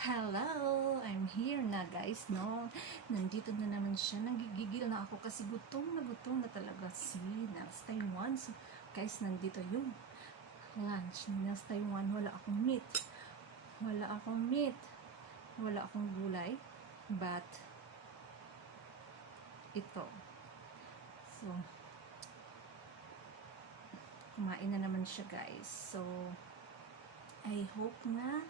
Hello! I'm here na guys, no? Nandito na naman siya. Nagigigil na ako kasi gutom na talaga si Nels Taiwan. So, guys, nandito yung lunch ni Nels Taiwan. Wala akong meat. Wala akong gulay. But, ito. So, kumain na naman siya guys. So, I hope na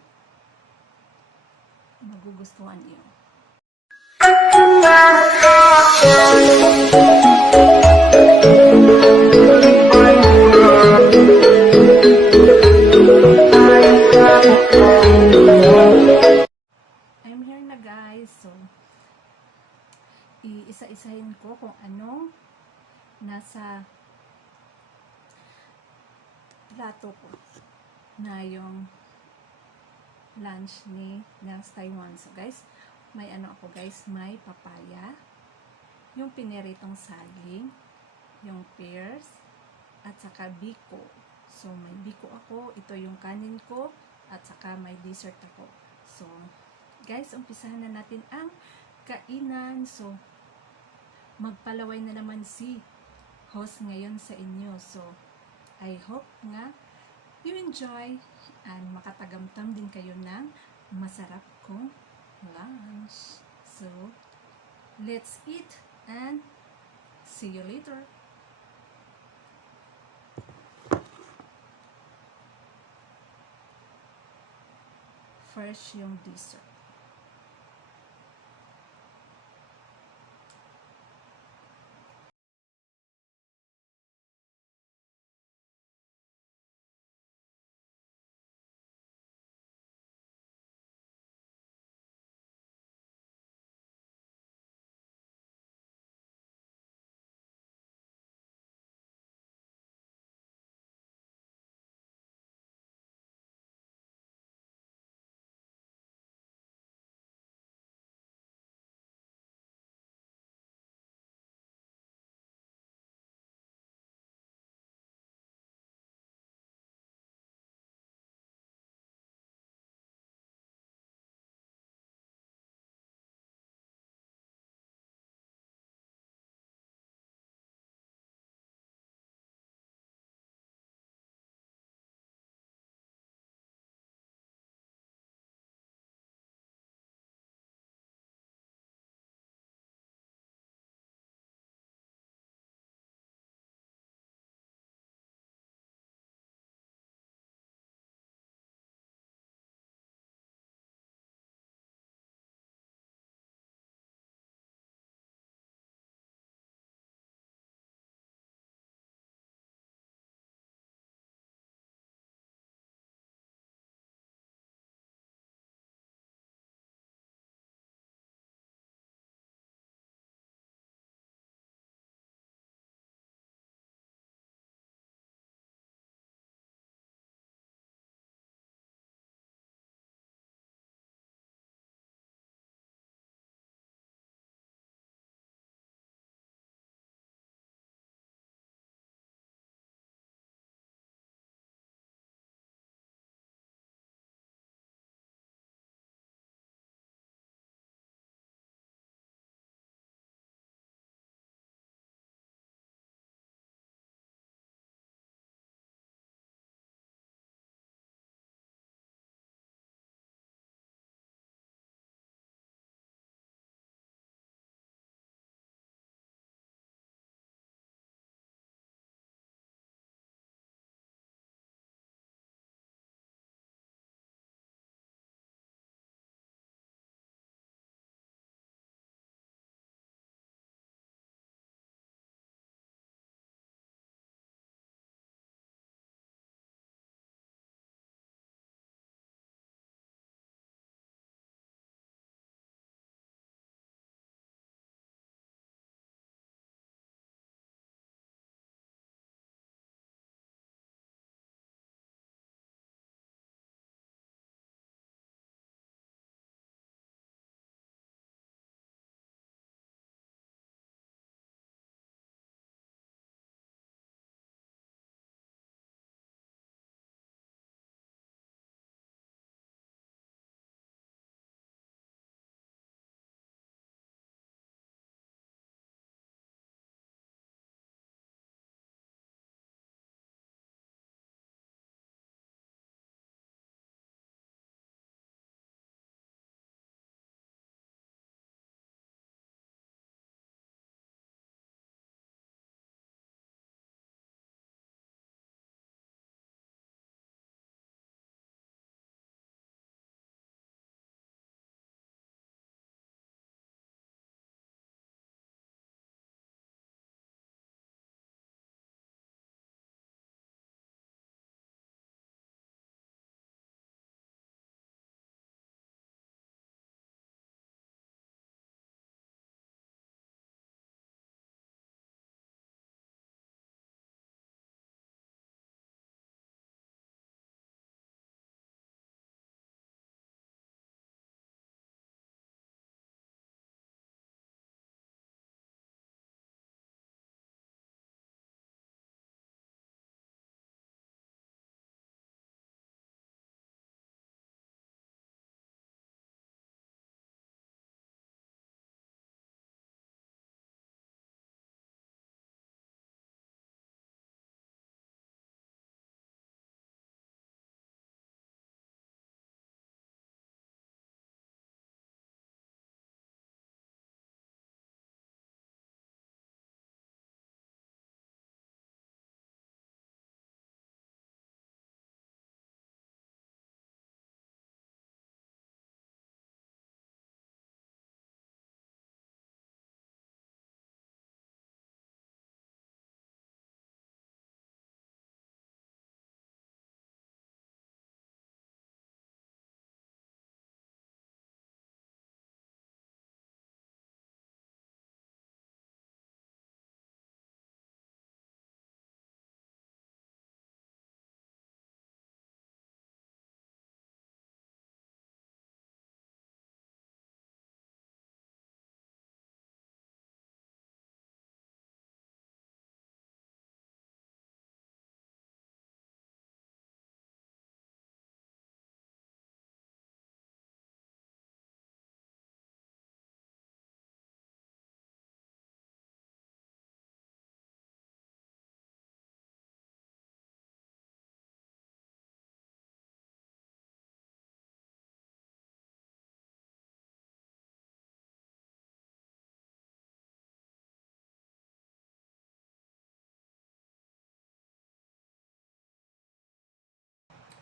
magugustuhan niyo. I'm here na guys. So, iisa-isahin ko kung anong nasa plato ko na yung lunch ni Nels Taiwan. So guys, may ano ako guys, may papaya, yung piniritong saging, yung pears, at saka biko. So may biko ako, ito yung kanin ko, at saka may dessert ako. So guys, umpisahan na natin ang kainan. So magpalaway na naman si host ngayon sa inyo. So I hope nga you enjoy and makatagamtam din kayo ng masarap kong lunch. So, let's eat and see you later. First, yung dessert.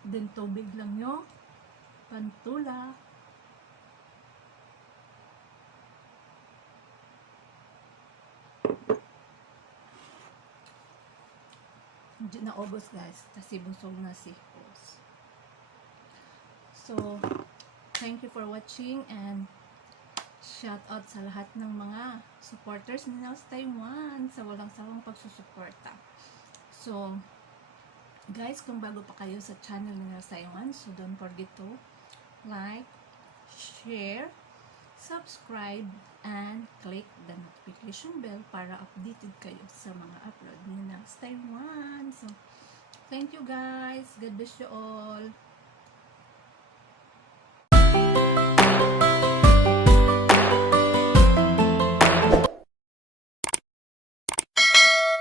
Then tubig lang yung pantulak. Hindi na obos guys, kasi busog na si host. So, thank you for watching and shout out sa lahat ng mga supporters ni Nels Taiwan sa walang sawang pagsusuporta. So, guys, kung bago pa kayo sa channel ni Nels Taiwan, so don't forget to like, share, subscribe, and click the notification bell para updated kayo sa mga upload ni Nels Taiwan. So, thank you guys. God bless you all.